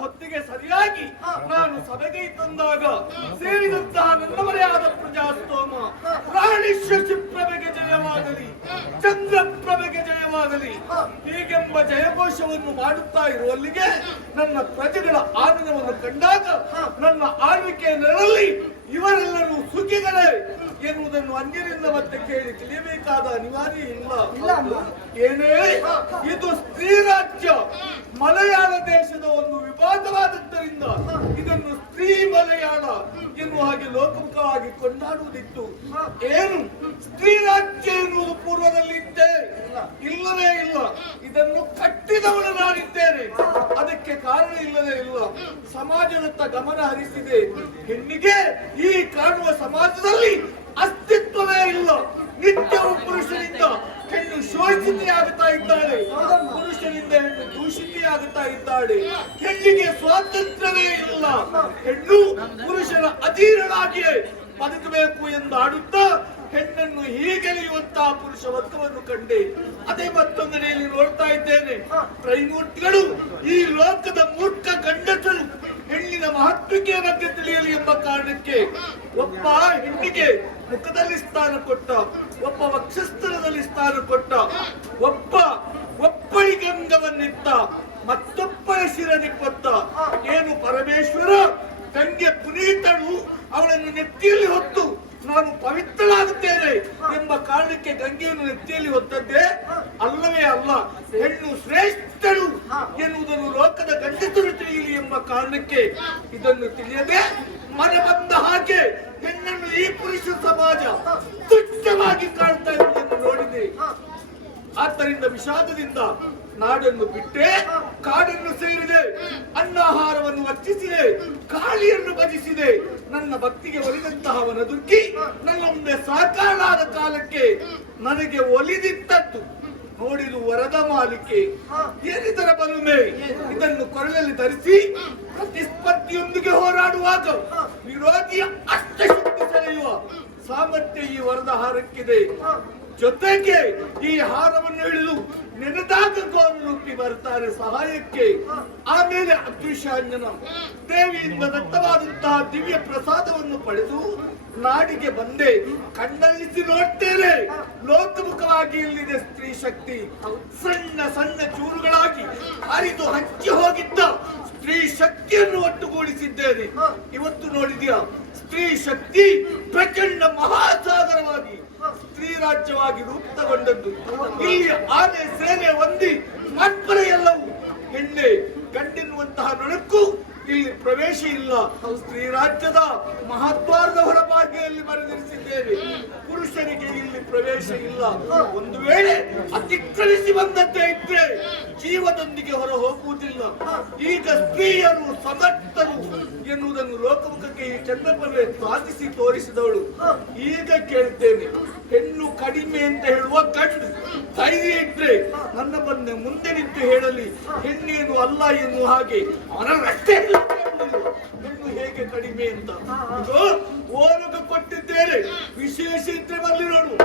ಹೊತ್ತಿಗೆ ಸರಿಯಾಗಿ ನಾನು ಸಭೆಗೆ ತಂದಾಗ ಸೇರಿದಂತಹ ನನ್ನ ಮನೆಯಾದ ಪ್ರಜಾಸ್ತೋಮ ರಾಣಿ ಶಶಿಪ್ರಭೆಗೆ ಜಯವಾಗಲಿ, ಚಂದ್ರಪ್ರಭೆಗೆ ಜಯವಾಗಲಿ ಹೀಗೆಂಬ ಜಯಘೋಷವನ್ನು ಮಾಡುತ್ತಾ ಇರುವಲ್ಲಿಗೆ ನನ್ನ ಪ್ರಜೆಗಳ ಆನಂದವನ್ನು ಕಂಡಾಗ ನನ್ನ ಆಳ್ವಿಕೆಯ ನೆರಳಿ ಇವರೆಲ್ಲರೂ ಸುಖಿಗಳೇ ಎನ್ನುವುದನ್ನು ಅನ್ಯರಿಂದ ಮತ್ತೆ ಕೇಳಿ ತಿಳಿಯಬೇಕಾದ ಅನಿವಾರ್ಯ ಇಲ್ಲ. ಏನೇ ಇದು ಸ್ತ್ರೀ ರಾಜ್ಯ, ಮಲಯಾಳ ದೇಶದ ಒಂದು ವಿವಾದವಾದದ್ದರಿಂದ ಇದನ್ನು ಸ್ತ್ರೀ ಮಲಯಾಳ ಎನ್ನುವ ಹಾಗೆ ಲೋಕಮುಖವಾಗಿ ಕೊಂಡಾಡುವುದಿತ್ತು. ಏನು ಸ್ತ್ರೀ ರಾಜ್ಯ ಎನ್ನುವುದು ಪೂರ್ವದಲ್ಲಿ ಇದ್ದೇ ಇಲ್ಲವೇ ಇಲ್ಲ. ಇದನ್ನು ಕಟ್ಟಿದವಳು ನಾನಿದ್ದೇನೆ, ಅದಕ್ಕೆ ಕಾರಣ ಇಲ್ಲವೇ ಇಲ್ಲ. ಸಮಾಜದತ್ತ ಗಮನ ಹರಿಸಿದೆ. ಹೆಣ್ಣಿಗೆ ಈ ಕಾಣುವ ಸಮಾಜದಲ್ಲಿ ಅಸ್ತಿತ್ವವೇ ಇಲ್ಲ. ನಿತ್ಯವೂ ಪುರುಷನಿಂದ ಹೆಣ್ಣು ಶೋಷಿತೆಯಾಗುತ್ತಾ ಇದ್ದಾಳೆ, ಪುರುಷನಿಂದ ಹೆಣ್ಣು ದೂಷಿತೆಯಾಗುತ್ತಾ ಇದ್ದಾಳೆ. ಹೆಣ್ಣಿಗೆ ಸ್ವಾತಂತ್ರ್ಯವೇ ಇಲ್ಲ. ಹೆಣ್ಣು ಪುರುಷನ ಅಧೀನಳಾಗಿಯೇ ಬದುಕಬೇಕು ಎಂದು ಆಡುತ್ತಾ ಹೆಣ್ಣನ್ನು ಹೀಗೆಳೆಯುವಂತಹ ಪುರುಷ ವರ್ಗವನ್ನು ಕಂಡೆ. ಅದೇ ಮತ್ತೊಂದನೆಯಲ್ಲಿ ನೋಡ್ತಾ ಇದ್ದೇನೆ. ತ್ರೈಮೂರ್ತಿಗಳು ಈ ಲೋಕದ ಮೂರ್ಖ ಗಂಡಸರು ಹೆಣ್ಣಿನ ಮಹತ್ವಕ್ಕೆ ಬಗ್ಗೆ ತಿಳಿಯಲಿ ಎಂಬ ಕಾರಣಕ್ಕೆ ಒಬ್ಬ ಹೆಣ್ಣಿಗೆ ಮುಖದಲ್ಲಿ ಸ್ಥಾನ ಕೊಟ್ಟ, ಒಬ್ಬ ವಕ್ಷಸ್ಥಳದಲ್ಲಿ ಸ್ಥಾನ ಕೊಟ್ಟ, ಒಪ್ಪಳಿಗಂಗವನ್ನಿತ್ತ, ಮತ್ತೊಬ್ಬಳ ಶಿರನಿಪ್ಪತ್ತ. ಏನು ಪರಮೇಶ್ವರ ಗಂಗೆ ಪುನೀತಳು ಅವಳನ್ನು ನೆತ್ತಿಯಲ್ಲಿ ಹೊತ್ತು ನಾನು ಪವಿತ್ರಳಾಗುತ್ತೇನೆ ಎಂಬ ಕಾರಣಕ್ಕೆ ಗಂಗೆಯನ್ನು ನೆತ್ತಿಯಲ್ಲಿ ಹೊತ್ತದ್ದೇ ಅಲ್ಲವೇ ಅಲ್ಲ. ಹೆಣ್ಣು ಶ್ರೇಷ್ಠಳು ಎನ್ನುವುದನ್ನು ಲೋಕದ ಗಂಡಸರು ತಿಳಿಯಲಿ ಎಂಬ ಕಾರಣಕ್ಕೆ ಇದನ್ನು ತಿಳಿಯದೆ ಮನ ಬಂದ ಹಾಗೆ ಹೆಣ್ಣನ್ನು ಈ ಪುರುಷ ಸಮಾಜ ತುಚ್ಛವಾಗಿ ಕಾಣ್ತಾ ಇರುವುದನ್ನು ನೋಡಿದೆ. ಆದ್ದರಿಂದ ವಿಷಾದದಿಂದ ನಾಡನ್ನು ಬಿಟ್ಟೆ, ಕಾಡನ್ನು ಸೇರಿದೆ, ಅನ್ನಾಹಾರವನ್ನು ವರ್ಚಿಸಿದೆ, ಕಾಳಿಯನ್ನು ಭಜಿಸಿದೆ. ನನ್ನ ಭಕ್ತಿಗೆ ಒಲಿದಂತಹ ವನದುರ್ಗಿ ನನ್ನ ಮುಂದೆ ಸಾಕಾಳಾದ ಕಾಲಕ್ಕೆ ನನಗೆ ಒಲಿದಿದ್ದದ್ದು ನೋಡಿದು ವರದ ಮಾಲಿಕೆ. ಏನಿದರ ಬಲುಮೆ? ಇದನ್ನು ಕೊರಳಲ್ಲಿ ಧರಿಸಿ ಪ್ರತಿಸ್ಪರ್ಧಿಯೊಂದಿಗೆ ಹೋರಾಡುವಾಗ ವಿರೋಧಿಯ ಅಷ್ಟಶಕ್ತಿ ಸೆಳೆಯುವ ಸಾಮರ್ಥ್ಯ ಈ ವರದ ಹಾರಕ್ಕಿದೆ. ಜೊತೆಗೆ ಈ ಹಾರವನ್ನು ಹಿಡಿದು ನೆನೆದಾಗ ಗೋರೂಪಿ ಬರ್ತಾರೆ ಸಹಾಯಕ್ಕೆ. ಆಮೇಲೆ ಅದೃಶ್ಯಾಂಜನ ದೇವಿಯಿಂದ ದತ್ತವಾದಂತಹ ದಿವ್ಯ ಪ್ರಸಾದವನ್ನು ಪಡೆದು ನಾಡಿಗೆ ಬಂದೆ. ಕಣ್ಣಲ್ಲಿಸಿ ನೋಡ್ತೇನೆ, ಲೋಕಮುಖವಾಗಿ ಇಲ್ಲಿದೆ ಸ್ತ್ರೀ ಶಕ್ತಿ. ಸಣ್ಣ ಸಣ್ಣ ಚೂರುಗಳಾಗಿ ಹರಿದು ಹಚ್ಚಿ ಹೋಗಿದ್ದ ಸ್ತ್ರೀ ಶಕ್ತಿಯನ್ನು ಒಟ್ಟುಗೂಡಿಸಿದ್ದೇನೆ. ಇವತ್ತು ನೋಡಿದ್ಯಾ, ಸ್ತ್ರೀ ಶಕ್ತಿ ಪ್ರಚಂಡ ಮಹಾಸಾಗರವಾಗಿ ಸ್ತ್ರೀ ರಾಜ್ಯವಾಗಿ ರೂಪಿತಗೊಂಡದ್ದು. ಇಲ್ಲಿ ಆನೆ ಸೇನೆ ಹೊಂದಿ ಮಾತ್ರ ಎಲ್ಲವೂ ಹೆಣ್ಣೆ ಗಂಡೆನ್ನುವಂತಹ ನೊಳಕ್ಕೂ ಇಲ್ಲಿ ಪ್ರವೇಶ ಇಲ್ಲ. ಸ್ತ್ರೀ ರಾಜ್ಯದ ಮಹತ್ವಾರ್ಧ ಹೊರಭಾಗಿಯಲ್ಲಿ ಬರೆದಿರಿಸಿದ್ದೇವೆ. ಪುರುಷರಿಗೆ ಇಲ್ಲಿ ಪ್ರವೇಶ ಇಲ್ಲ. ಒಂದು ವೇಳೆ ಅತಿಕ್ರಮಿಸಿ ಬಂದಂತೆ ಇದ್ರೆ ಜೀವದೊಂದಿಗೆ ಹೊರ ಹೋಗುವುದಿಲ್ಲ. ಈಗ ಸ್ತ್ರೀಯರು ಸಮರ್ಥರು ಎನ್ನುವುದನ್ನು ಲೋಕಮುಖಕ್ಕೆ ಈ ಚಂದ್ರಪ್ರಭೆ ಸಾಧಿಸಿ ತೋರಿಸಿದವಳು. ಈಗ ಕೇಳ್ತೇನೆ, ಹೆಣ್ಣು ಕಡಿಮೆ ಅಂತ ಹೇಳುವ ಗಂಡು ಧೈರ್ಯ ಇದ್ರೆ ನನ್ನ ಬಂದೆ ಮುಂದೆ ನಿಂತು ಹೇಳಲಿ, ಹೆಣ್ಣೇನು ಅಲ್ಲ ಎನ್ನುವ ಹಾಗೆ ಅವನ ರಸ್ತೆ ಹೆಣ್ಣು ಹೇಗೆ ಕಡಿಮೆ ಅಂತ ಓಲಗ ಕೊಟ್ಟಿದ್ದೇನೆ. ವಿಶೇಷ ಇದ್ರೆ ಬರಲಿ ನೋಡು.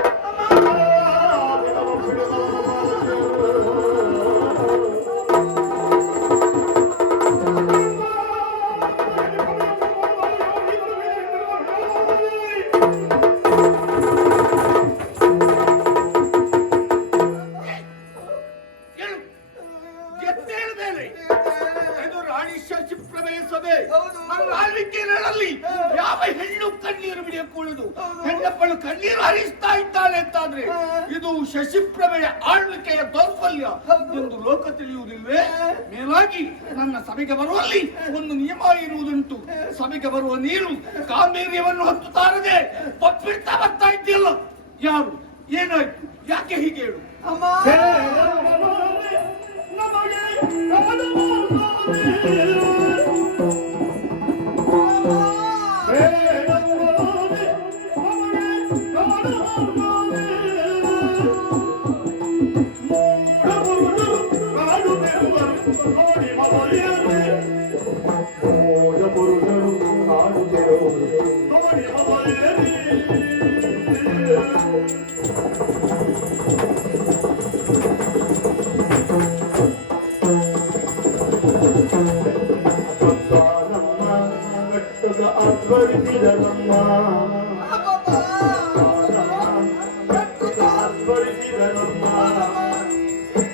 ಯಾವ ಹೆಣ್ಣು ಕಣ್ಣೀರು ಬಿಡಿಯಕೂಡದು. ಹೆಣ್ಣಪ್ಪಳು ಕಣ್ಣೀರು ಹರಿಸ್ತಾ ಇದ್ದಾಳೆ ಅಂತಾದ್ರೆ ಇದು ಶಶಿಪ್ರಭೆಯ ಆಳ್ವಿಕೆಯ ದೌರ್ಬಲ್ಯ ಎಂದು ಲೋಕ ತಿಳಿಯುವುದಿಲ್ವೇ? ಮೇಲಾಗಿ ನನ್ನ ಸಭೆಗೆ ಬರುವಲ್ಲಿ ಒಂದು ನಿಯಮ ಇರುವುದುಂಟು. ಸಭೆಗೆ ಬರುವ ನೀರು ಗಾಂಭೀರ್ಯವನ್ನು ಹೊತ್ತು ತಾರದೆ ಪಪ್ಪಿಡ್ತಾ ಬರ್ತಾ ಇದೆಯಲ್ಲ. ಯಾರು? ಏನಾಯ್ತು? ಯಾಕೆ ಹೀಗೆ ಹೇಳು? ಅಧ್ವರಿಸಿದನಮ್ಮ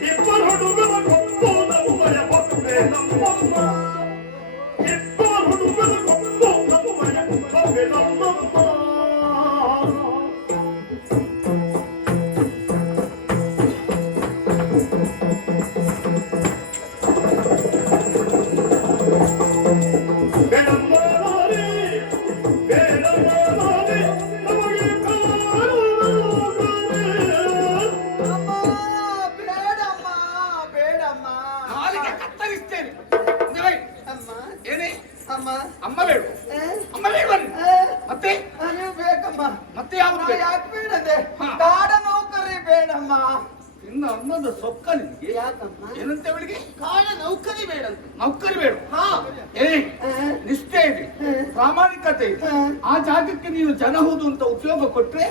ಇಬ್ಬರು ಹುಡುಗರ ಕೊಂದು ನಮ್ಮಯ ಬೊಬ್ಬೆ ನಮ್ಮಮ್ಮ ಇಬ್ಬರು ಹುಡುಗರ ಕೊಂದು ನಮ್ಮಯ ಬೊಬ್ಬೆ ನಮ್ಮಮ್ಮ ಅಮ್ಮ ಬೇಡ ಅಮ್ಮ ಬೇಡ ಮತ್ತೆ ನೀವು ಬೇಕಮ್ಮ ಮತ್ತೆ ಯಾವ್ದು ಯಾಕೆ ಬೇಡದೆ ಕಾಡ ನೌಕರಿ ಬೇಡಮ್ಮ ಇನ್ನು ಅನ್ನದ ಸೊಕ್ಕ ನಿಮಗೆ ಯಾಕಮ್ಮ ಏನಂತ ಅವಳಿಗೆ ಕಾಡ ನೌಕರಿ ಬೇಡ ನೌಕರಿ ಬೇಡ ಹಾ ನಿಷ್ಠೆ ಇದೆ ಪ್ರಾಮಾಣಿಕತೆ ಇದೆ ಆ ಜಾಗಕ್ಕೆ ನೀನು ಜನ ಹೌದು ಅಂತ ಉದ್ಯೋಗ ಕೊಟ್ರೆ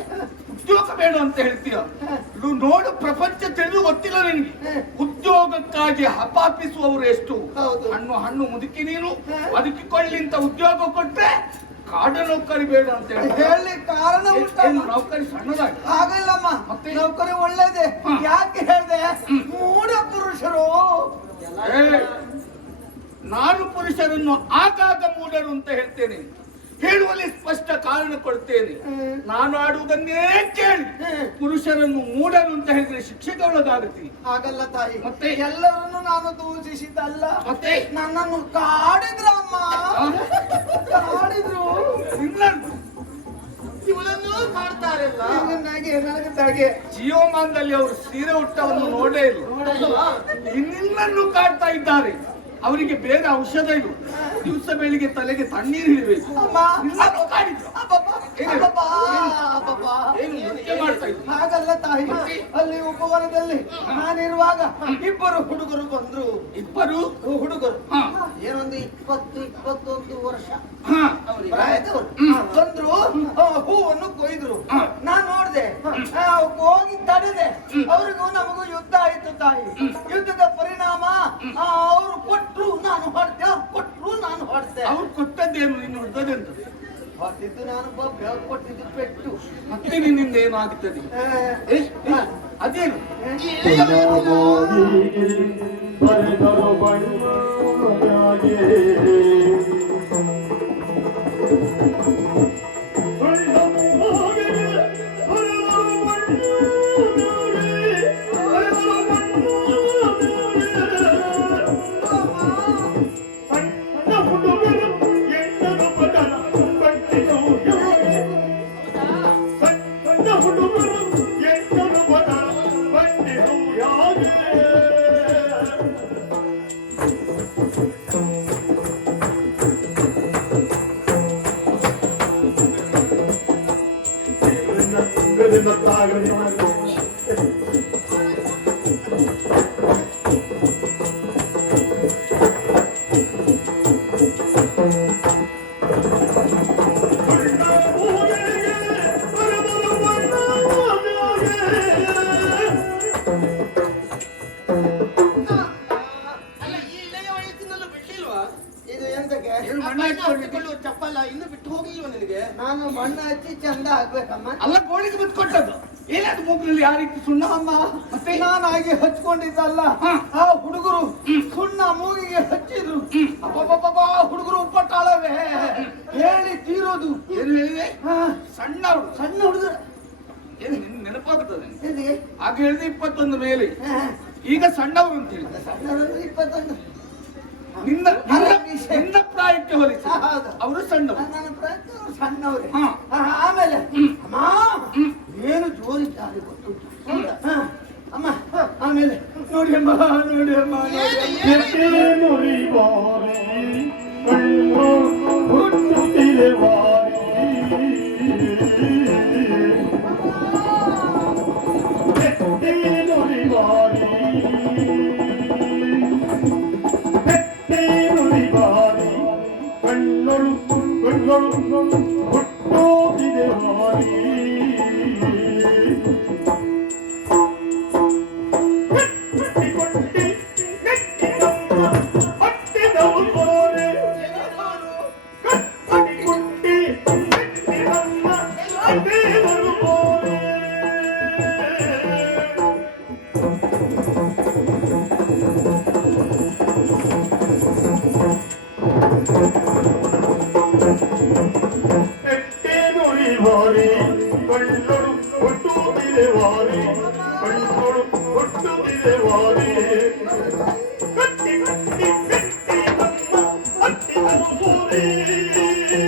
ಉದ್ಯೋಗ ಬೇಡ ಅಂತ ಹೇಳ್ತೀಯ ಇದು ನೋಡು ಪ್ರಪಂಚ ತಿಳಿದು ಗೊತ್ತಿಲ್ಲ ನಿನಗೆ ಉದ್ಯೋಗಕ್ಕಾಗಿ ಹಪಾಪಿಸುವವರು ಎಷ್ಟು ಹಣ್ಣು ಹಣ್ಣು ಮುದುಕಿ ನೀನು ಬದುಕಿಕೊಳ್ಳಿ ಅಂತ ಉದ್ಯೋಗ ಕೊಟ್ರೆ ಕಾಡ ನೌಕರಿ ಬೇಡ ಅಂತ ಹೇಳಿ ಕಾರಣ ನೌಕರಿ ಸಣ್ಣದಾಗಿ ಆಗಲ್ಲಮ್ಮ ಮತ್ತೆ ನೌಕರಿ ಒಳ್ಳೇದೆ ಯಾಕೆ ಹೇಳ್ದೆ ಮೂಢ ಪುರುಷರು ನಾನು ಪುರುಷರನ್ನು ಆಗಾಗ ಮೂಢರು ಅಂತ ಹೇಳ್ತೇನೆ ಹೇಳುವಲ್ಲಿ ಸ್ಪಷ್ಟ ಕಾರಣ ಕೊಡ್ತೇನೆ ನಾನು ಆಡುವುದನ್ನೇ ಕೇಳಿ ಪುರುಷರನ್ನು ಮೂಢರು ಅಂತ ಹೇಳಿದ್ರೆ ಶಿಕ್ಷೆಗೆ ಒಳಗಾಗುತ್ತೀನಿ ಹಾಗಲ್ಲ ತಾಯಿ ಮತ್ತೆ ಎಲ್ಲರನ್ನು ನಾನು ದೂಷಿಸಿದ್ದಲ್ಲ ಮತ್ತೆ ನನ್ನನ್ನು ಕಾಡಿದ್ರಮ್ಮ ಕಾಡಿದ್ರು ಇವಳನ್ನು ಕಾಡ್ತಾರಲ್ಲ ನನಗೆ ಜೀವಮಾನದಲ್ಲಿ ಅವರು ಸೀರೆ ಉಟ್ಟವನ್ನು ನೋಡೇ ಇಲ್ಲ ಇನ್ನಿನ್ನನ್ನು ಕಾಡ್ತಾ ಇದ್ದಾರೆ ಅವರಿಗೆ ಬೇರೆ ಔಷಧ ಇಲ್ಲ ದಿವಸ ಬೆಳಿಗ್ಗೆ ತಲೆಗೆ ತಣ್ಣೀರು ಇಡಬೇಕು ಹಾಗಲ್ಲ ತಾಯಿ ಅಲ್ಲಿ ಉಪವನದಲ್ಲಿ ನಾನಿರುವಾಗ ಇಬ್ಬರು ಹುಡುಗರು ಬಂದ್ರು ಇಬ್ಬರು ಹುಡುಗರು ಏನೊಂದು 20-21 ವರ್ಷ ಪ್ರಾಯದವರು ಬಂದ್ರು ಹೂವನ್ನು ಕೊಯ್ದ್ರು ನಾನ್ ನೋಡ್ದೆ ಹೋಗಿ ತಡೆದೆ ಅವ್ರಿಗೂ ನಮಗೂ ಯುದ್ಧ ಆಯ್ತು ತಾಯಿ ಯುದ್ಧದ ಪರಿಣಾಮ ಅವರು ಕೊಟ್ರು ನಾನು ಹೊಡ್ದೆ ಅವ್ರು ಕೊಟ್ರು ನಾನು ಹೊಡ್ದೆ ಅವ್ರು ಕೊಟ್ಟದ್ದೇನು ನೀನು ಹೊಡ್ದದೆಂತ ಹೊಡೆದಿದ್ದು ನಾನು ಕೊಟ್ಟಿದ್ದು ಪೆಟ್ಟು ಮತ್ತೆ ನಿನ್ನಿಂದ ಏನಾಗುತ್ತದೆ ಅದೇನು ಚಪ್ಪಲ್ಲ ಇನ್ನು ಬಿಟ್ಟು ಹೋಗಿಲ್ವ ನಿನಗೆ ನಾನು ಬಣ್ಣ ಹಚ್ಚಿ ಚಂದ ಆಗ್ಬೇಕಮ್ಮ ಅಲ್ಲ ಗೋಳಿಗೆ ಬಿಟ್ಟು ಕೊಟ್ಟದ್ದು ಏನಾದ್ರು ಮೂಗಿನಲ್ಲಿ ಯಾವ ರೀತಿ ಸುಣ್ಣ ಅಮ್ಮ ಮತ್ತೆ ನಾನಾಗಿ ಹಚ್ಕೊಂಡಿದ್ದಲ್ಲ ಆ ಹುಡುಗರು ಸುಣ್ಣ ಮೂಗಿಗೆ ಹಚ್ಚಿದ್ರು ಹುಡುಗರು ಉಪ್ಪಟ್ಟಾಳವೇ ಹೇಳಿ ತೀರೋದು ಏನು ಹೇಳಿದೆ ಸಣ್ಣ ಹುಡುಗರು ಏನು ನೆನಪಾಗುತ್ತದೆ ಆಗ ಹೇಳಿದೆ 21 ಮೇಲೆ ಈಗ ಸಣ್ಣವರು ಅಂತ ಹೇಳಿ ಸಣ್ಣವರು 21 ನಿನ್ನ ಪ್ರಾಯಕ್ಕೆ ಹೋಲಿಸಿ ಅವರು ಸಣ್ಣವರು ನನ್ನ ಪ್ರಾಯಕ್ಕೆ ಅವರು ಸಣ್ಣವ್ರೆ ಆಮೇಲೆ ಅಮ್ಮ ಏನು ಜೋರಿದ್ದಾರೆ ಗೊತ್ತು ಅಮ್ಮ ಆಮೇಲೆ ನೋಡಿ ಅಮ್ಮ ನೋಡಿ ಅಮ್ಮ ಗಟ್ಟಿ ಗಟ್ಟಿ ಗಟ್ಟಿ ನಮ್ಮ ಹಟ್ಟಿಗಳು ಸೂರಿ ಗಟ್ಟಿ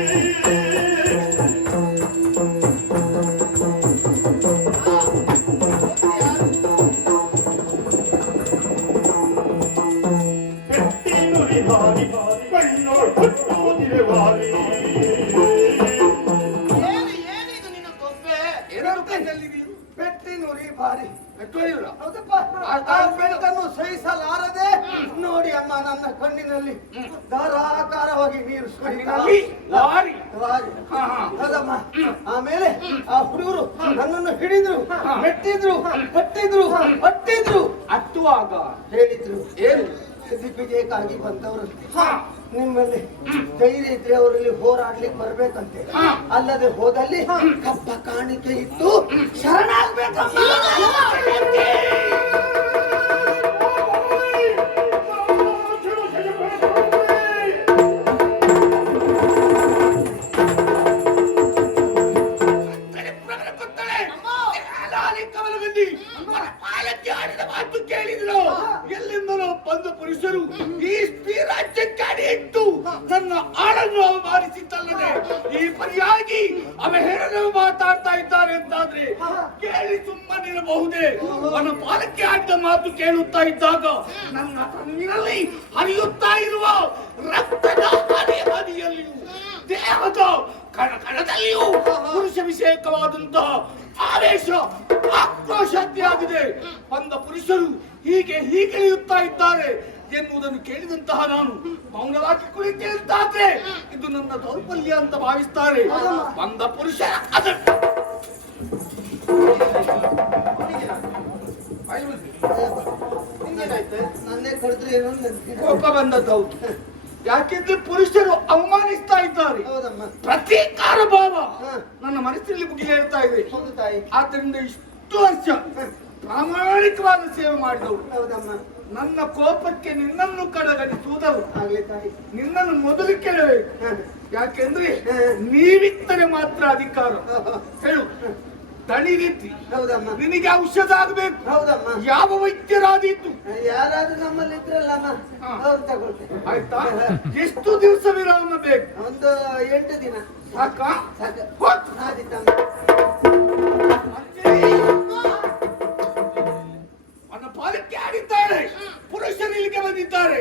ನುಡಿ ಬಾರಿ ಕಣ್ಣೋಳ್ ಹುಟ್ಟುವುದಿರೆ ಬಾರಿ ಏನಿದು ನಿನ್ನ ತೊಂದ್ರೆ? ಏನಾದ್ರು ಕೈಯಲ್ಲಿದೆಯಾ? ಪೆಟ್ಟಿ ನುರಿ ಭಾರಿ. ಎತ್ತುವರಿಲ್ಲ? ಹೌದಪ್ಪ, ಆ ಬೆಳಕನ್ನು ಸಹಿಸಲಾರದೆ ನೋಡಿ ಅಮ್ಮ ನನ್ನ ಕಣ್ಣಿನಲ್ಲಿ ಧಾರಾಕಾರವಾಗಿ ನೀರು ಕಣ್ಣಿನಲ್ಲಿ ಲಾರಿ. ಹಾ, ಹಾ. ಹೌದಮ್ಮ. ಆಮೇಲೆ ಆ ಹುಡುಗರು ನನ್ನನ್ನು ಹಿಡಿದ್ರು, ಮೆಟ್ಟಿದ್ರು, ಕಟ್ಟಿದ್ರು, ಹತ್ತುವಾಗ ಹೇಳಿದ್ರು ಏನು? ದಿಗ್ವಿಜಯಕ್ಕಾಗಿ ಬಂದವರು ಹಾ. ನಿಮ್ಮಲ್ಲಿ ಧೈರ್ಯ ಇದ್ರೆ ಅವರಲ್ಲಿ ಹೋರಾಡ್ಲಿಕ್ಕೆ ಬರ್ಬೇಕಂತೆ. ಹಾ. ಅಲ್ಲದೆ ಹೋದಲ್ಲಿ ಕಪ್ಪ ಕಾಣಿಕೆ ಇತ್ತು ಶರಣಾಗ್ಬೇಕಮ್ಮ. ಕೇಳಿದ್ರು ಎಲ್ಲಿಂದಲೋ ಬಂದ ಪುರುಷರು ಈ ರಾಜ್ಯಕ್ಕೆ ಅಡಿ ಇಟ್ಟು ತನ್ನ ಆಳನ್ನು ಅವಮಾನಿಸಿದ್ದಲ್ಲದೆ ಈ ಪರಿಯಾಗಿ ಅವಹೇಳನ ಮಾತಾಡ್ತಾ ಇದ್ದಾರೆ ಅಂತಾದ್ರೆ ಕೇಳಿ ಸುಮ್ಮನಿರಬಹುದೇ? ಅವನ ಪಾಲಕ್ಕೆ ಆಡಿದ ಮಾತು ಕೇಳುತ್ತಾ ಇದ್ದಾಗ ನನ್ನ ಕಣ್ಣಿನಲ್ಲಿ ಹರಿಯುತ್ತಾ ಇರುವ ರಕ್ತದ ಹನಿಯಲ್ಲಿಯೂ ದೇಹದ ಕಣಕಣದಲ್ಲಿಯೂ ಪುರುಷ ವಿಷಯಕವಾದಂತಹ ಆವೇಶ ಆಕ್ರೋಶಾತಿಯಾಗಿದೆ. ಬಂದ ಪುರುಷರು ಹೀಗೆಳೆಯುತ್ತಾ ಇದ್ದಾರೆ ಎನ್ನುವುದನ್ನು ಕೇಳಿದಂತಹ ನಾನು ಮೌನವಾಗಿ ಕುಳಿತೇಂತಾದ್ರೆ ಇದು ನನ್ನ ದೌರ್ಬಲ್ಯ ಅಂತ ಭಾವಿಸ್ತಾರೆ. ಬಂದ ಪುರುಷರ ನನ್ನೇ ಕರೆದ್ರೆ ಏನೋ ಕೋಪ ಬಂದದ್ದು. ಯಾಕೆಂದ್ರೆ ಪುರುಷರು ಅವಮಾನಿಸ್ತಾ ಇದ್ದಾರೆ. ಹೌದಮ್ಮ. ಪ್ರತೀಕಾರ ಭಾವ ನನ್ನ ಮನಸ್ಸಿನಲ್ಲಿ ಮುಗಿಲೇಳ್ತಾ ಇದೆ. ಹೌದು ತಾಯಿ. ಆದ್ದರಿಂದ ಇಷ್ಟು ವರ್ಷ ಪ್ರಾಮಾಣಿಕವಾದ ಸೇವೆ ಮಾಡಿದವರು ಹೌದಮ್ಮ. ನನ್ನ ಕೋಪಕ್ಕೆ ನಿನ್ನನ್ನು ಕಡೆಗಣಿಸುವುದಲ್ಲ, ಆಗ್ಲಿ ತಾಯಿ. ನಿನ್ನನ್ನು ಮೊದಲು ಕೇಳಬೇಕು. ಯಾಕೆಂದ್ರೆ ನೀವಿತ್ತರೆ ಮಾತ್ರ ಅಧಿಕಾರ. ಹೇಳು, ತಳಿ ರೀತಿ ಹೌದಮ್ಮ. ನಿನಗೆ ಔಷಧ ಆಗ್ಬೇಕು. ಹೌದಮ್ಮ. ಯಾವ ವೈದ್ಯರಾದೀತು? ಯಾರಾದ್ರೂ ನಮ್ಮಲ್ಲಿ ಇದ್ರಲ್ಲಮ್ಮ ಅವ್ರು ತಗೊಳ್ತೇವೆ. ಆಯ್ತಾ? ಎಷ್ಟು ದಿವಸ ವಿರಾಮ ಬೇಕು? ಒಂದು 8 ದಿನ ಸಾಕಾ? ಸಾಕು. ಆದಿತ್ತಮ್ಮ. ನನ್ನ ಪಾಲಕ್ಕೆ ಆಡಿದ್ದಾರೆ, ಪುರುಷರು ಇಲ್ಲಿಗೆ ಬಂದಿದ್ದಾರೆ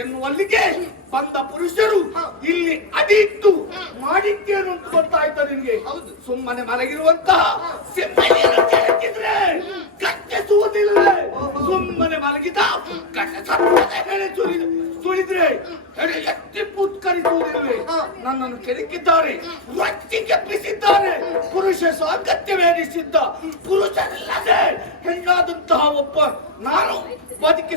ಎನ್ನುವಲ್ಲಿಗೆ ಬಂದ ಪುರುಷರು ಇಲ್ಲಿ ಅಡಿಟ್ಟು ಮಾಡಿದ್ದೇನು ಅಂತ ಗೊತ್ತಾಯ್ತಾ ನಿನ್ಗೆ? ಸುಮ್ಮನೆ ಮಲಗಿರುವಂತಹ ಸಿಂಹಳಿಯನ್ನು ಕೆಳಗಿದ್ರೆ ಕಟ್ಟಿಸುವುದಿಲ್ಲವೇ? ಸುಮ್ಮನೆ ಮಲಗಿದ ಹೆಡೆ ಸುಳಿದ್ರೆ ಹೆಡೆ ಎತ್ತಿ ಪುತ್ಕರಿಸುವುದಿಲ್ಲವೇ? ನನ್ನನ್ನು ಕೆಣಕಿದ್ದಾರೆ, ರೊಚ್ಚಿಗೆ ಎಬ್ಬಿಸಿದ್ದಾರೆ. ಪುರುಷ ಸಾಂಗತ್ಯವೇನಿಸಿದ್ದ ಪುರುಷನಿಲ್ಲದೆ ಹೆಣ್ಣಾದಂತಹ ಒಬ್ಬ ನಾನು ಬದುಕಿ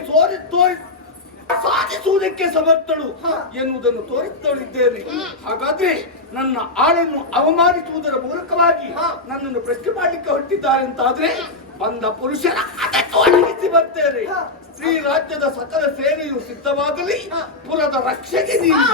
ಸಾಧಿಸುವುದಕ್ಕೆ ಸಮರ್ಥಳು ಎನ್ನುವುದನ್ನು ತೋರಿಸಿದ್ದೇನೆ. ಹಾಗಾದ್ರೆ ನನ್ನ ಆಳನ್ನು ಅವಮಾನಿಸುವುದರ ಮೂಲಕವಾಗಿ ನನ್ನನ್ನು ಪ್ರಶ್ನೆ ಮಾಡಲಿಕ್ಕೆ ಹೊರಟಿದ್ದಾರೆ ಅಂತಾದ್ರೆ ಬಂದ ಪುರುಷರ ಅದಕ್ಕೆ ಒಣಗಿಸಿ ಬರ್ತೇನೆ. ಶ್ರೀ ರಾಜ್ಯದ ಸಕಲ ಸೇನೆಯು ಸಿದ್ಧವಾಗಲಿ, ಪುರದ ರಕ್ಷೆಗೆ ನೀನು.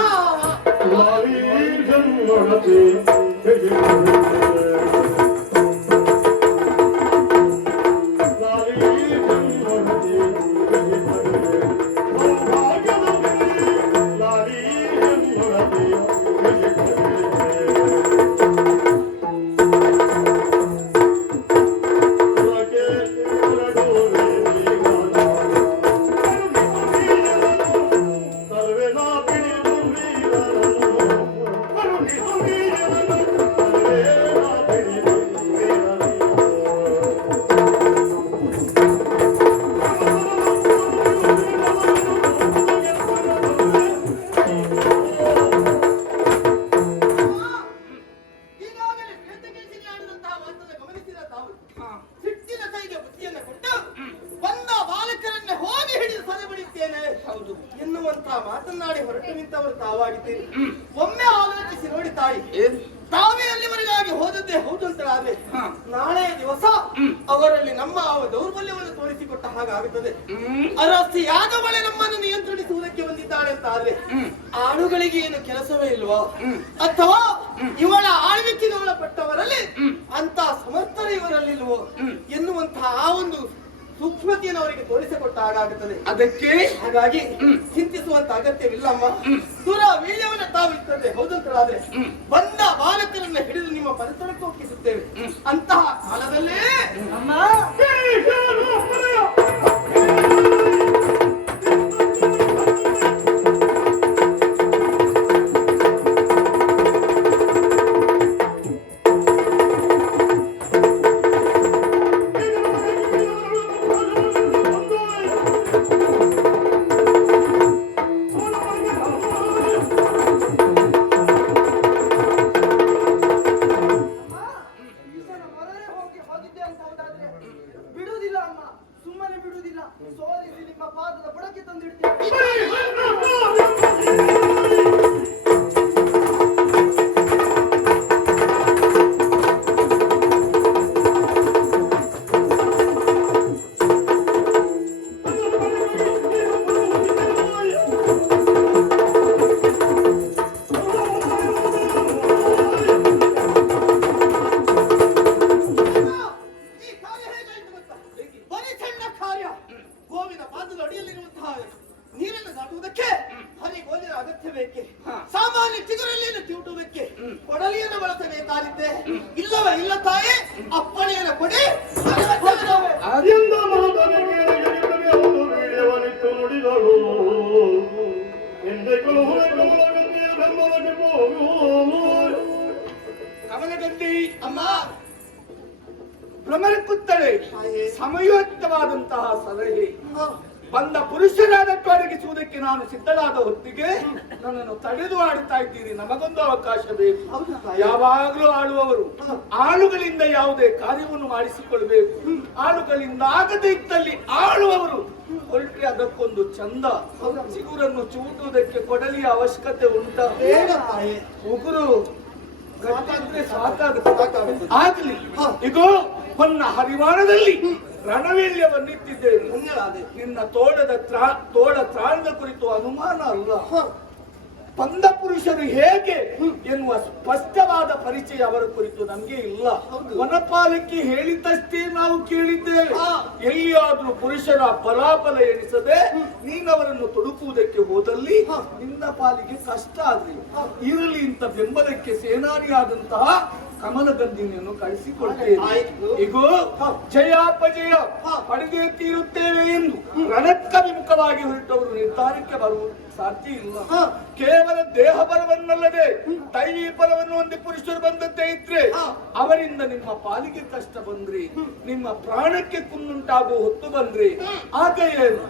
ಮಾತನಾಡಿ ಹೊರಟು ನಿಂತವರು ತಾವಾಗಿದ್ದೀರಿ. ಒಮ್ಮೆ ಆಲೋಚಿಸಿ ನೋಡಿ ತಾಯಿ, ತಾವೇ ಅಲ್ಲಿವರೆಗಾಗಿ ಹೋದದ್ದೇ ಹೌದು ಅಂತಲಾದ್ರೆ ನಾಳೆ ದಿವಸ ಅವರಲ್ಲಿ ನಮ್ಮ ದೌರ್ಬಲ್ಯವನ್ನು ತೋರಿಸಿಕೊಟ್ಟ ಹಾಗಾಗುತ್ತದೆ. ಅರಸಿಯಾದವಳೆ ನಮ್ಮನ್ನು ನಿಯಂತ್ರಿಸುವುದಕ್ಕೆ ಬಂದಿದ್ದಾಳೆ ಅಂತ ಆದ್ರೆ ಆಳುಗಳಿಗೆ ಏನು ಕೆಲಸವೇ ಇಲ್ವಾ? ಅಥವಾ ಇವಳ ಆಳ್ವಿಕೆಗೆ ಒಳಪಟ್ಟವರಲ್ಲಿ ಅಂತ ಸಮರ್ಥರು ಇವರಲ್ಲಿಲ್ವೋ ಎನ್ನುವಂತಹ ಆ ಒಂದು ಸೂಕ್ಷ್ಮತೆಯನ್ನು ಅವರಿಗೆ ತೋರಿಸಿಕೊಟ್ಟ ಹಾಗಾಗುತ್ತದೆ. ಅದಕ್ಕೆ ಹಾಗಾಗಿ ಚಿಂತಿಸುವಂತ ಅಗತ್ಯವಿಲ್ಲಮ್ಮ. ಸುರ ವೀರ್ಯವನ್ನು ತಾವಿರ್ತದೆ ಹೌದಂತರಾದ್ರೆ ಬಂದ ಬಾಲಕರನ್ನ ಹಿಡಿದು ನಿಮ್ಮ ಪರಿಸರಕ್ಕೆ ಒಪ್ಪಿಸುತ್ತೇವೆ. ಅಂತಹ ಕಾಲದಲ್ಲೇ ಅಮ್ಮ ಬಿಡುವುದಿಲ್ಲ ಅಮ್ಮ, ಸುಮ್ಮನೆ ಬಿಡುವುದಿಲ್ಲ. ಸೋಲಿಸಿ ನಿಮ್ಮ ಪಾದದ ಬುಡಕ್ಕೆ ತಂದಿಡ್ತೇವೆ. ಗೋವಿನ ಪಾದದ ಅಡಿಯಲ್ಲಿರುವಂತಹ ನೀರನ್ನು ದಾಟುವುದಕ್ಕೆ ಹರಿಗೋಲಿನ ಅಗತ್ಯ ಬೇಕೆ. ಸಾಮಾನ್ಯ ಚಿಗುರಲ್ಲಿಯನ್ನು ತಿರುಟುವುದಕ್ಕೆ ಕೊಡಲಿಯನ್ನು ಬಳಸಬೇಕಾಗಿದ್ದೆ. ಇಲ್ಲವೇ ಇಲ್ಲ ತಾಯಿ, ಅಪ್ಪಣೆಯನ್ನು ಕೊಡಿ. ಅದಿಂದ ಮಾತನಿಗೆ ಅವರು ವೀರ್ಯವನಿತ್ತು ನುಡಿಗಳು ಎಂದೆ ಕಮಲಗಂಧಿ ಧರ್ಮವಾಗಿ ಕಮಲಗಂಧಿ ಅಮ್ಮ ಭ್ರಮರಕ್ಕುತ್ತಳೆ ಸಮಯೋಚಿತವಾದಂತಹ ಸಲಹೆ. ಬಂದ ಪುರುಷರಾದಟ್ಟು ಅಡಗಿಸುವುದಕ್ಕೆ ನಾನು ಸಿದ್ಧಳಾದ ಹೊತ್ತಿಗೆ ನನ್ನನ್ನು ತಡೆದು ಆಡುತ್ತಾ ಇದ್ದೀರಿ. ನಮಗೊಂದು ಅವಕಾಶ ಬೇಕು. ಯಾವಾಗಲೂ ಆಳುವವರು ಆಳುಗಳಿಂದ ಯಾವುದೇ ಕಾರ್ಯವನ್ನು ಮಾಡಿಸಿಕೊಳ್ಬೇಕು. ಆಳುಗಳಿಂದ ಆಗದೇ ಇದ್ದಲ್ಲಿ ಆಳುವವರು ಹೊರಟ್ರೆ ಅದಕ್ಕೊಂದು ಚಂದ. ಚಿಗುರನ್ನು ಚೂಟುವುದಕ್ಕೆ ಕೊಡಲಿಯ ಅವಶ್ಯಕತೆ ಉಂಟ? ಉಗುರು ಸಾಕಾಗುತ್ತೆ. ಆಗ್ಲಿ, ಇಗೋ ಹೊನ್ನ ಹರಿವಾಣದಲ್ಲಿ ರಣವೀಳ್ಯವನ್ನಿಟ್ಟಿದ್ದೇನೆ. ನಿನ್ನ ತೋಳ ತ್ರಾಣದ ಕುರಿತು ಅನುಮಾನ ಅಲ್ಲ. ಬಂದ ಪುರುಷರು ಹೇಗೆ ಎನ್ನುವ ಸ್ಪಷ್ಟವಾದ ಪರಿಚಯ ಅವರ ಕುರಿತು ನಮ್ಗೆ ಇಲ್ಲ. ವನಪಾಲಕ್ಕೆ ಹೇಳಿದ್ದಷ್ಟೇ ನಾವು ಕೇಳಿದ್ದೇವೆ. ಎಲ್ಲಿಯಾದ್ರೂ ಪುರುಷರ ಫಲಾಫಲ ಎಣಿಸದೆ ನೀನವರನ್ನು ತೊಡಕುವುದಕ್ಕೆ ಹೋದಲ್ಲಿ ನಿನ್ನ ಪಾಲಿಗೆ ಕಷ್ಟ ಆಗ್ಲಿ. ಇರಲಿ ಅಂತ ಬೆಂಬಲಕ್ಕೆ ಸೇನಾನಿಯಾದಂತಹ ಕಮಲಗಂಧಿನಿಯನ್ನು ಕಳಿಸಿಕೊಳ್ತೇನೆ. ಇಗೋ ಜಯಾಪಜಯ ಪಡೆದೇ ತೀರುತ್ತೇವೆ ಎಂದು ರಣಕ್ಕಭಿಮುಖವಾಗಿ ಹೊರಟವರು ನಿರ್ಧಾರಕ್ಕೆ ಬರುವುದು ಸಾಧ್ಯ ಇಲ್ಲ. ಕೇವಲ ದೇಹ ಬಲವನ್ನಲ್ಲದೆ ದೈವಿ ಫಲವನ್ನು ಹೊಂದಿ ಪುರುಷರು ಬಂದಂತೆ ಇದ್ರೆ ಅವರಿಂದ ನಿಮ್ಮ ಪಾಲಿಗೆ ಕಷ್ಟ ಬಂದ್ರಿ, ನಿಮ್ಮ ಪ್ರಾಣಕ್ಕೆ ಕುಂದುಂಟಾಗುವ ಹೊತ್ತು ಬಂದ್ರಿ, ಆಗ ಏನು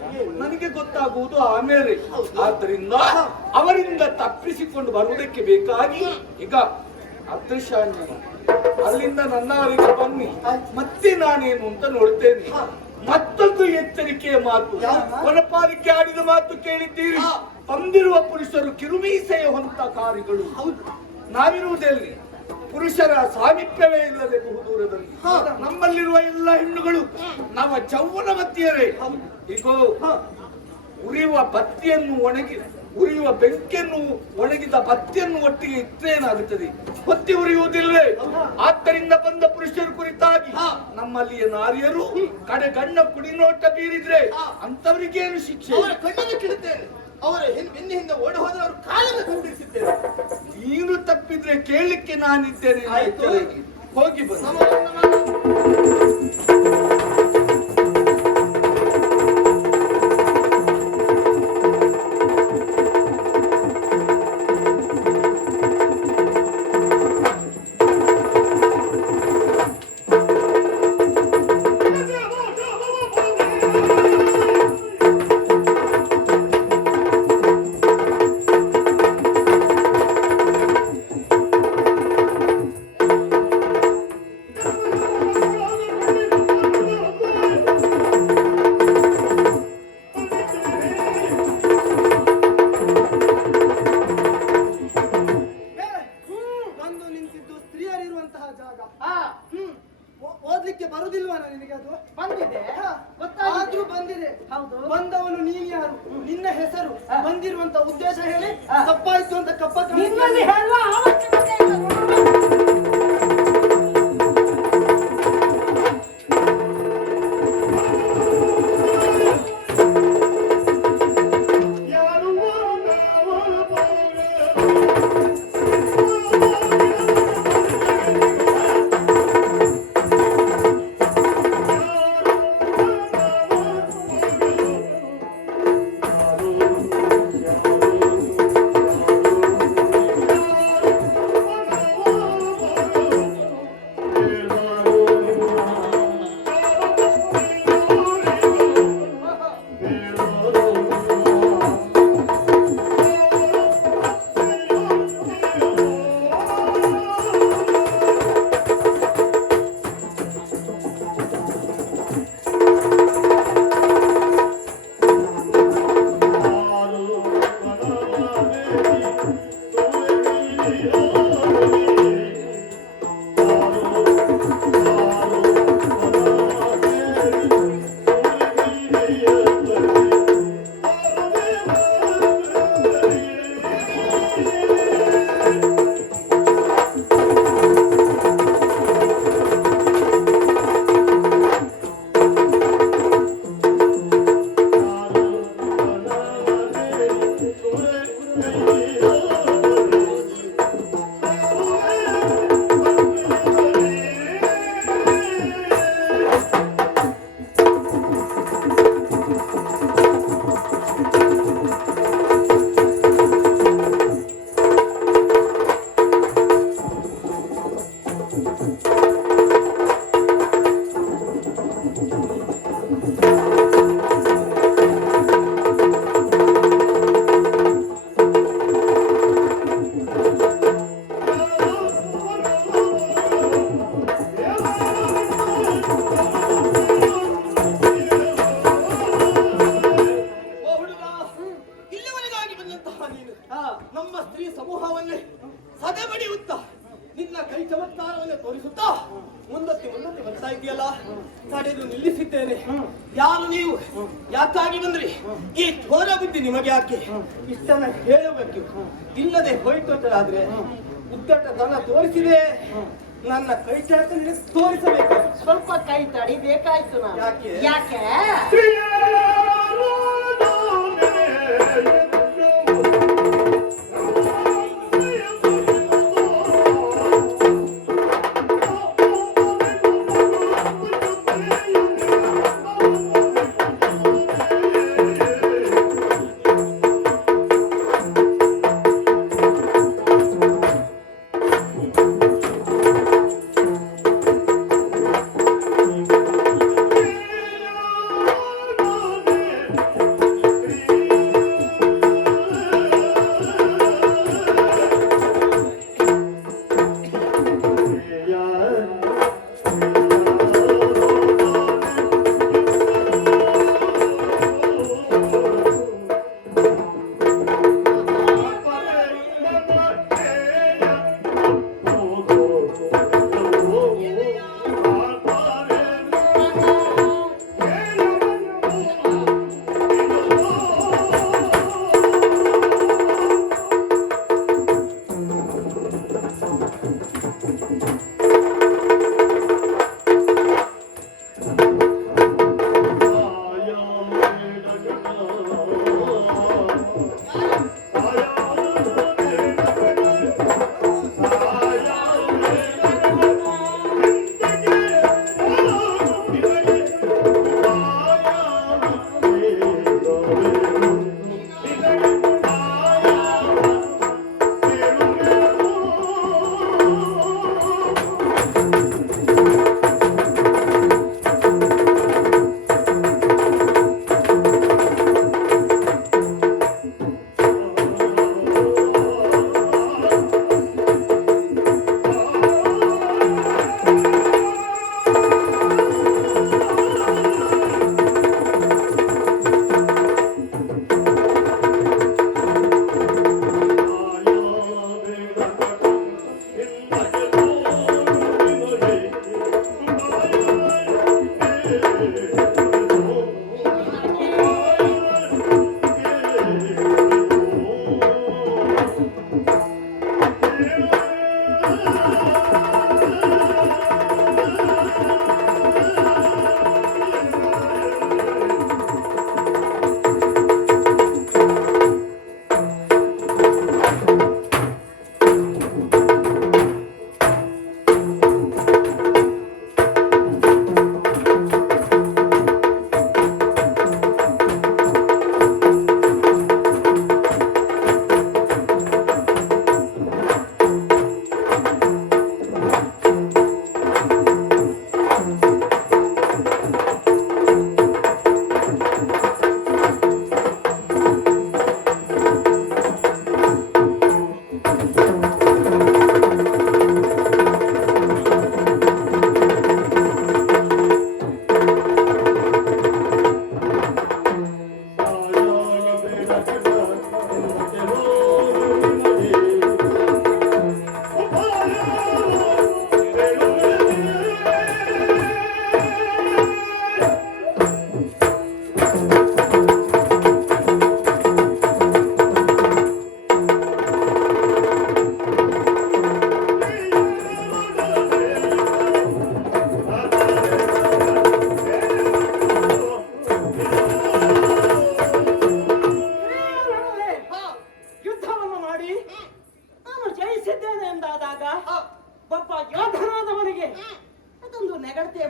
ನನಗೆ ಗೊತ್ತಾಗುವುದು ಆಮೇಲೆ. ಆದ್ದರಿಂದ ಅವರಿಂದ ತಪ್ಪಿಸಿಕೊಂಡು ಬರುವುದಕ್ಕೆ ಬೇಕಾಗಿ ಈಗ ಅದೃಶ್ಯಾನ್ಯನು ಅಲ್ಲಿಂದ ನನ್ನವರಿಗೆ ಬನ್ನಿ, ಮತ್ತೆ ನಾನೇನು ಅಂತ ನೋಡ್ತೇನೆ. ಮತ್ತೊಂದು ಎಚ್ಚರಿಕೆಯ ಮಾತು, ವನಪಾಲಿಕೆ ಆಡಿದ ಮಾತು ಕೇಳಿದ್ದೀರಿ. ಬಂದಿರುವ ಪುರುಷರು ಕಿರುಮೀಸೆಯ ಹೊಂತಕಾರಿಗಳು. ನಾವಿರುವುದೆಲ್ಲಿ? ಪುರುಷರ ಸಾಮೀಪ್ಯವೇ ಇಲ್ಲದೆ ಬಹುದೂರದಲ್ಲಿ. ನಮ್ಮಲ್ಲಿರುವ ಎಲ್ಲ ಹೆಣ್ಣುಗಳು ನಮ್ಮ ಚೌವನವತಿಯರೇ. ಇಗೋ ಉರಿಯುವ ಬತ್ತಿಯನ್ನು ಉರಿಯುವ ಬೆಂಕಿಯನ್ನು ಒಣಗಿದ ಬತ್ತಿಯನ್ನು ಒಟ್ಟಿಗೆ ಇಟ್ಟೇನಾಗುತ್ತದೆ? ಹೊತ್ತಿ ಉರಿಯುವುದಿಲ್ಲವೇ? ಆದ್ದರಿಂದ ಬಂದ ಪುರುಷರ ಕುರಿತಾಗಿ ನಮ್ಮಲ್ಲಿಯ ನಾರಿಯರು ಕಡೆ ಗಣ್ಣ ಕುಡಿನೋಟ ಬೀರಿದ್ರೆ ಅಂತವರಿಗೇನು ಶಿಕ್ಷೆ? ಕಣ್ಣನ್ನು ಕಿಡುತ್ತೇನೆ. ಅವರ ಹಿಂದೆ ಓಡಿ ಹೋದ್ರೆ ಅವರು ಕಾಲನ್ನು ಖಂಡಿಸಿದ್ದೇನೆ. ನೀನು ತಪ್ಪಿದ್ರೆ ಕೇಳಲಿಕ್ಕೆ ನಾನಿದ್ದೇನೆ. ಹೋಗಿ ಬನ್ನಿ. ಓದ್ಲಿಕ್ಕೆ ಬರುದಿಲ್ವಾ ನಿನಗೆ? ಅದು ಬಂದಿದೆ, ಆದ್ರೂ ಬಂದಿದೆ. ಬಂದವನು ನೀನ್ ಯಾರು? ನಿನ್ನ ಹೆಸರು, ಬಂದಿರುವಂತ ಉದ್ದೇಶ ಹೇಳಿ. ತಪ್ಪಾಯ್ತು ಅಂತ ಕಪ್ಪ ವ್ಯೂಹವನ್ನೇ ಸದೆ ಬಡಿಯುತ್ತಾ ನಿನ್ನ ಕೈ ಚಮತ್ಕಾರವನ್ನೇ ತೋರಿಸುತ್ತಾ ಮುಂದಕ್ಕೆ ಬರ್ತಾ ಇದೆಯಲ್ಲ, ತಡೆದು ನಿಲ್ಲಿಸಿದ್ದೇನೆ. ಯಾರು ನೀವು? ಯಾಕಾಗಿ ಬಂದ್ರಿ? ಈ ಚೋರ ಬುದ್ಧಿ ನಿಮಗೆ ಯಾಕೆ? ಇಷ್ಟನ್ನ ಹೇಳಬೇಕು. ಇಲ್ಲದೆ ಹೋಯ್ತು ಅಂತಾದ್ರೆ ಉದ್ದಟತನ ತೋರಿಸಿದೆ, ನನ್ನ ಕೈ ಚಳಕ ತೋರಿಸಬೇಕು. ಸ್ವಲ್ಪ ಕೈ ತಡಿಬೇಕಾಯ್ತು ನಾನು. ಯಾಕೆ? ಯಾಕೆ?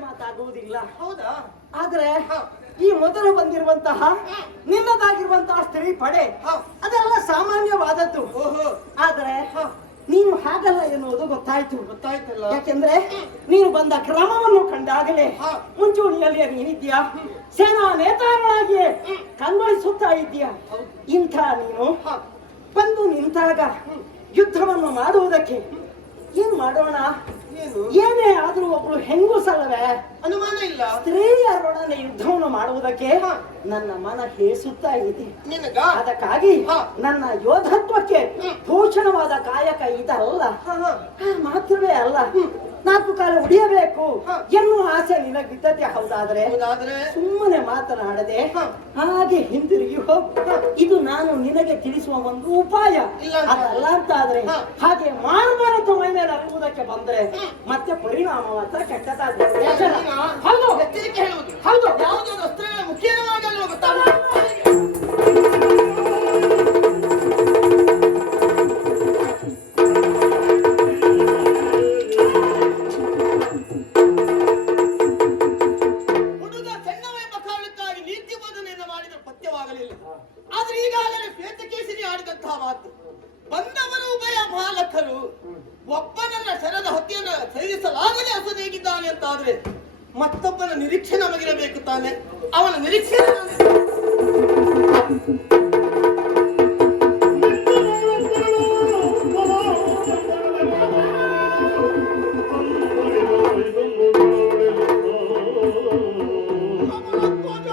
ಮಾತಾಗುವುದಿಲ್ಲ. ಹೌದಾ? ಆದ್ರೆ ಈ ಮೊದಲು ಬಂದಿರುವಂತಹ ನಿನ್ನದಾಗಿರುವಂತಹ ಸ್ತ್ರೀ ಪಡೆ ಅದೆಲ್ಲ ಸಾಮಾನ್ಯವಾದದ್ದು. ಆದ್ರೆ ನೀನು ಹಾಗಲ್ಲ ಎನ್ನುವುದು ಗೊತ್ತಾಯ್ತಲ್ಲ. ಯಾಕೆಂದ್ರೆ ನೀನು ಬಂದ ಕ್ರಮವನ್ನು ಕಂಡಾಗಲೇ ಮುಂಚೂಣಿಯಲ್ಲಿ ನೀನಿದ್ಯಾ, ಸೇನಾ ನೇತಾರನಾಗಿಯೇ ಕಂಗೊಳಿಸುತ್ತಾ ಇದ್ದೀಯ. ಇಂಥ ನೀನು ಬಂದು ನಿಂತಾಗ ಯುದ್ಧವನ್ನು ಮಾಡುವುದಕ್ಕೆ ಏನ್ ಮಾಡೋಣ ಏನು ಏನೇ ಆದ್ರೂ ಒಬ್ಳು ಹೆಂಗುಸಲ್ಲವೇ? ಅನುಮಾನ ಇಲ್ಲ. ಸ್ತ್ರೀಯರೊಡನೆ ಯುದ್ಧವನ್ನು ಮಾಡುವುದಕ್ಕೆ ನನ್ನ ಮನ ಹೇಸುತ್ತಾ ಇದೆ. ನಿನಗ ಅದಕ್ಕಾಗಿ ಹಾ. ನನ್ನ ಯೋಧತ್ವಕ್ಕೆ ಭೂಷಣವಾದ ಕಾಯಕ ಇದಲ್ಲ. ಮಾತ್ರವೇ ಅಲ್ಲ, 4 ಕಾಲ ಉಳಿಯಬೇಕು ಎನ್ನುವ ಆಸೆ ನಿನಗಿದ್ದತೆ ಹೌದಾದ್ರೆ ಹೌದಾದ್ರೆ ಸುಮ್ಮನೆ ಮಾತನಾಡದೆ ಹಾಗೆ ಹಿಂದಿರುಗಿ ಹೋಗು. ಇದು ನಾನು ನಿನಗೆ ತಿಳಿಸುವ ಒಂದು ಉಪಾಯ. ಇಲ್ಲ ಅಂತ. ಅದಲ್ಲ ಅಂತಾದ್ರೆ ಹಾಗೆ ಮಾರ್ಮಾರತ ಮೈ ಮೇಲೆ ಅರಿಯುವುದಕ್ಕೆ ಬಂದ್ರೆ ಮತ್ತೆ ಪರಿಣಾಮ ಮಾತ್ರ ಕೆಟ್ಟದಾದ್ರೆ ಹೌದು ಎಚ್ಚರಿಕೆ ಹೇಳುವುದು. ಹೌದು. ಯಾವುದೋ ವಸ್ತ್ರಗಳ ಮುಖ್ಯವಾಗಿ ಅಲ್ವ ಗೊತ್ತಾಗ ಹುಡುಗ ಸಣ್ಣವೆಂಬ ಕಾರಣಕ್ಕಾಗಿ ನೀತಿ ಬೋಧನೆಯನ್ನು ಮಾಡಿದ ಪಥ್ಯವಾಗಲಿಲ್ಲ. ಆದ್ರೆ ಈಗಾಗಲೇ ಶ್ವೇತಕೇಸರಿ ಆಡಿದಂತಹ ಮಾತು, ಬಂದವರು ಉಭಯ ಬಾಲಕರು ಒಬ್ಬನನ್ನ ಶರದ ಹತ್ಯೆಯನ್ನು ಸೇರಿಸಲಾಗದೆ ಹಸದೇಗಿದ್ದಾನೆ ಅಂತಾದ್ರೆ ಮತ್ತೊಬ್ಬನ ನಿರೀಕ್ಷೆ ನಮಗಿರಬೇಕು ತಾನೆ. ಅವನ ನಿರೀಕ್ಷೆ ಕಮಲ ಧ್ವಜ